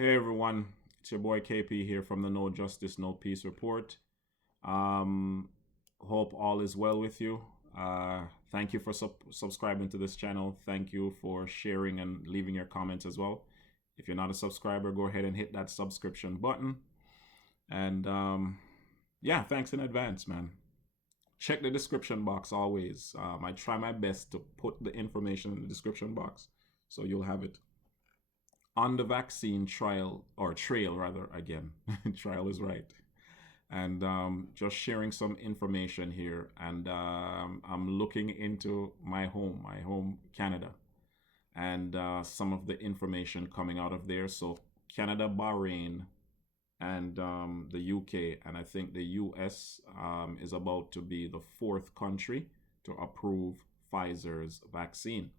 Hey everyone, it's your boy KP here from the No Justice, No Peace Report. Um, Hope all is well with you. Thank you for subscribing to this channel. Thank you for sharing and leaving your comments as well. If you're not a subscriber, go ahead and hit that subscription button. And yeah, thanks in advance, man. Check the description box always. I try my best to put the information in the description box so you'll have it on the vaccine trial or trail rather again. Trial is right. And just sharing some information here. And I'm looking into my home Canada, and some of the information coming out of there. So Canada, Bahrain, and the UK, and I think the US is about to be the fourth country to approve Pfizer's vaccine.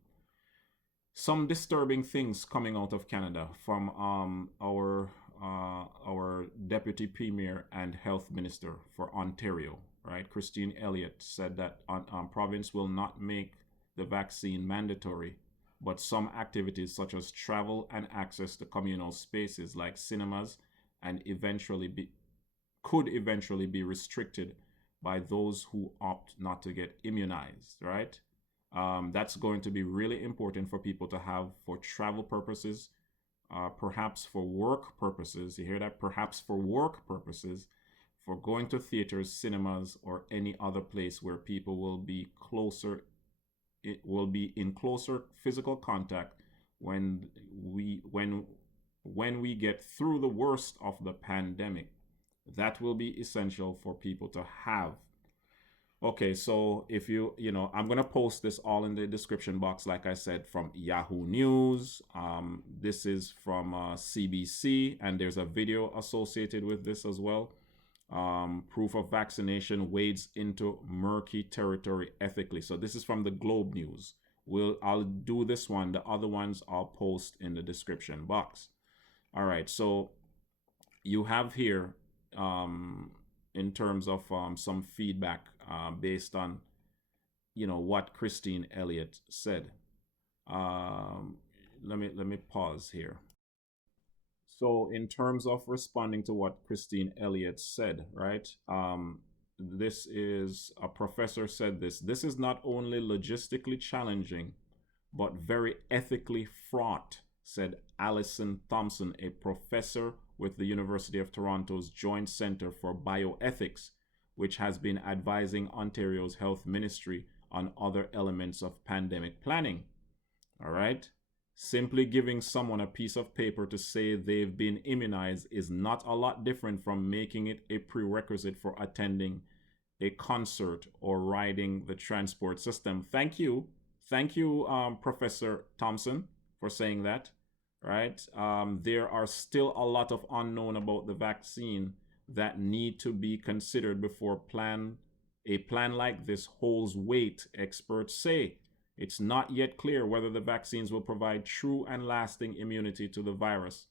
Some disturbing things coming out of Canada from our deputy premier and health minister for Ontario, right? Christine Elliott said that province will not make the vaccine mandatory, but some activities such as travel and access to communal spaces like cinemas and could eventually be restricted by those who opt not to get immunized, right? That's going to be really important for people to have for travel purposes, perhaps for work purposes. You hear that? Perhaps for work purposes, for going to theaters, cinemas, or any other place where people will be closer. It will be in closer physical contact when we get through the worst of the pandemic. That will be essential for people to have. Okay, so if I'm going to post this all in the description box, like I said, from Yahoo News. This is from CBC, and there's a video associated with this as well. Proof of vaccination wades into murky territory ethically. So this is from the Globe News. I'll do this one. The other ones I'll post in the description box. All right, so you have here in terms of some feedback based on what Christine Elliott said. Let me pause here. So in terms of responding to what Christine Elliott said, right? This is a professor said this. This is not only logistically challenging, but very ethically fraught, said Alison Thompson, a professor with the University of Toronto's Joint Centre for Bioethics, which has been advising Ontario's health ministry on other elements of pandemic planning. All right? Simply giving someone a piece of paper to say they've been immunized is not a lot different from making it a prerequisite for attending a concert or riding the transport system. Thank you, Professor Thompson, for saying that. Right? There are still a lot of unknown about the vaccine that need to be considered before a plan like this holds weight, experts say. It's not yet clear whether the vaccines will provide true and lasting immunity to the virus.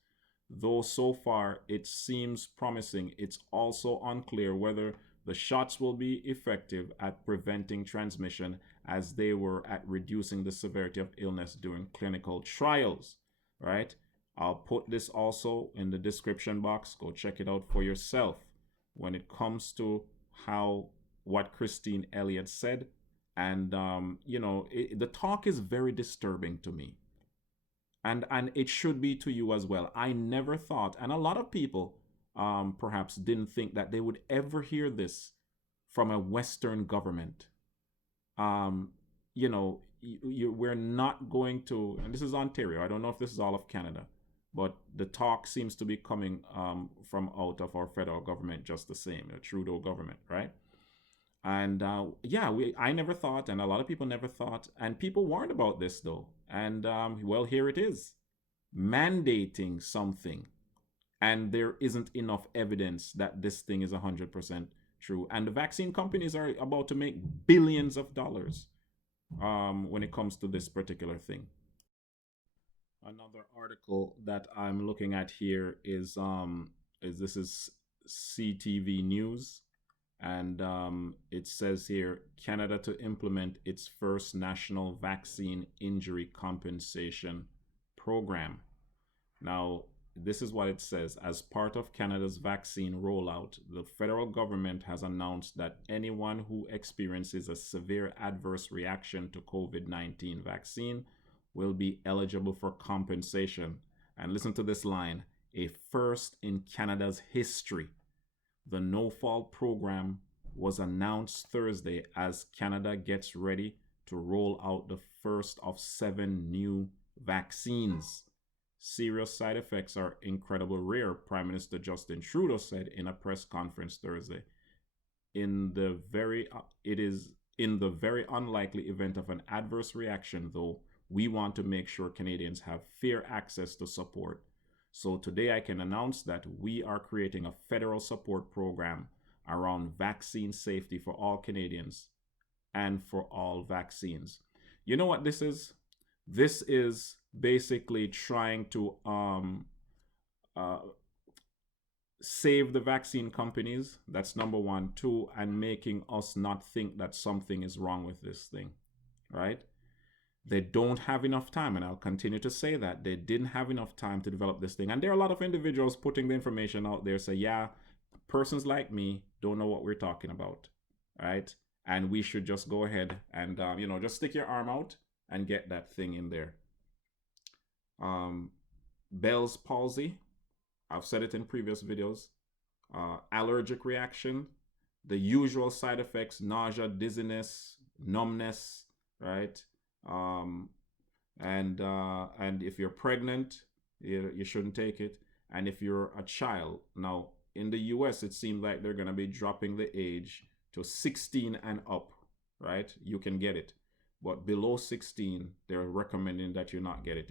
Though so far it seems promising, it's also unclear whether the shots will be effective at preventing transmission as they were at reducing the severity of illness during clinical trials. Right? I'll put this also in the description box. Go check it out for yourself when it comes to what Christine Elliott said. And, the talk is very disturbing to me. And it should be to you as well. I never thought, and a lot of people perhaps didn't think that they would ever hear this from a Western government. We're not going to, and this is Ontario. I don't know if this is all of Canada, but the talk seems to be coming from out of our federal government just the same, the Trudeau government, right? And I never thought, and a lot of people never thought, and people warned about this though. And well, here it is, mandating something, and there isn't enough evidence that this thing is 100% true. And the vaccine companies are about to make billions of dollars when it comes to this particular thing. Another article that I'm looking at here is this is CTV News, and it says here, Canada to implement its first national vaccine injury compensation program. Now, this is what it says. As part of Canada's vaccine rollout, the federal government has announced that anyone who experiences a severe adverse reaction to COVID-19 vaccine will be eligible for compensation. And listen to this line, a first in Canada's history. The no-fault program was announced Thursday as Canada gets ready to roll out the first of 7 new vaccines. Serious side effects are incredibly rare, Prime Minister Justin Trudeau said in a press conference Thursday. It is in the very unlikely event of an adverse reaction, though, we want to make sure Canadians have fair access to support. So today I can announce that we are creating a federal support program around vaccine safety for all Canadians and for all vaccines. You know what this is? This is basically trying to save the vaccine companies. That's number one. Two, and making us not think that something is wrong with this thing, right? They don't have enough time, and I'll continue to say that. They didn't have enough time to develop this thing. And there are a lot of individuals putting the information out there, say, yeah, persons like me don't know what we're talking about, right? And we should just go ahead and, just stick your arm out and get that thing in there. Bell's palsy, I've said it in previous videos. Allergic reaction, the usual side effects, nausea, dizziness, numbness, right? And if you're pregnant, you shouldn't take it. And if you're a child, now in the US, it seems like they're going to be dropping the age to 16 and up, right? You can get it. But below 16, they're recommending that you not get it.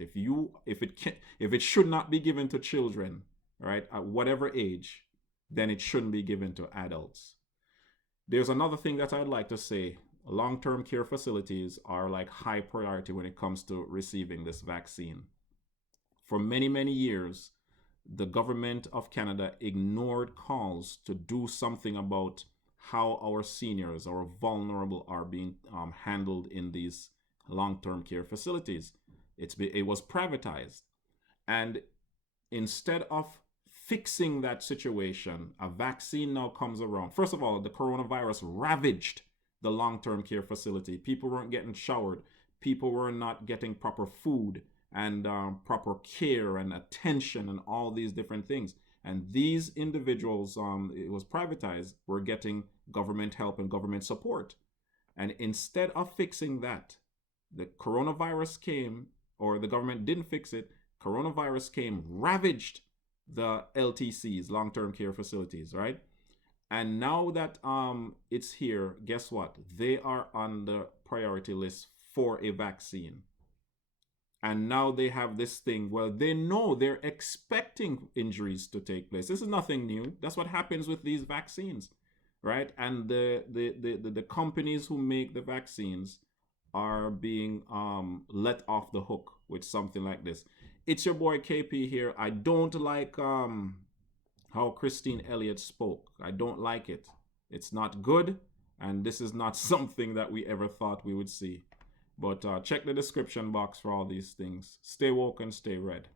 If it should not be given to children, right, at whatever age, then it shouldn't be given to adults. There's another thing that I'd like to say. Long-term care facilities are like high priority when it comes to receiving this vaccine. For many, many years, the government of Canada ignored calls to do something about how our seniors, our vulnerable, are being handled in these long-term care facilities. It was privatized. And instead of fixing that situation, a vaccine now comes around. First of all, the coronavirus ravaged the long-term care facility. People weren't getting showered. People were not getting proper food and proper care and attention and all these different things. And these individuals, it was privatized, were getting government help and government support. And instead of fixing that, the coronavirus came, or the government didn't fix it, coronavirus came, ravaged the LTCs, long-term care facilities, right? And now that it's here, guess what? They are on the priority list for a vaccine. And now they have this thing, well, they know they're expecting injuries to take place. This is nothing new. That's what happens with these vaccines, right? And the companies who make the vaccines are being let off the hook with something like this. It's your boy KP here. I don't like how Christine Elliott spoke. I don't like it. It's not good, and this is not something that we ever thought we would see. But check the description box for all these things. Stay woke and stay red.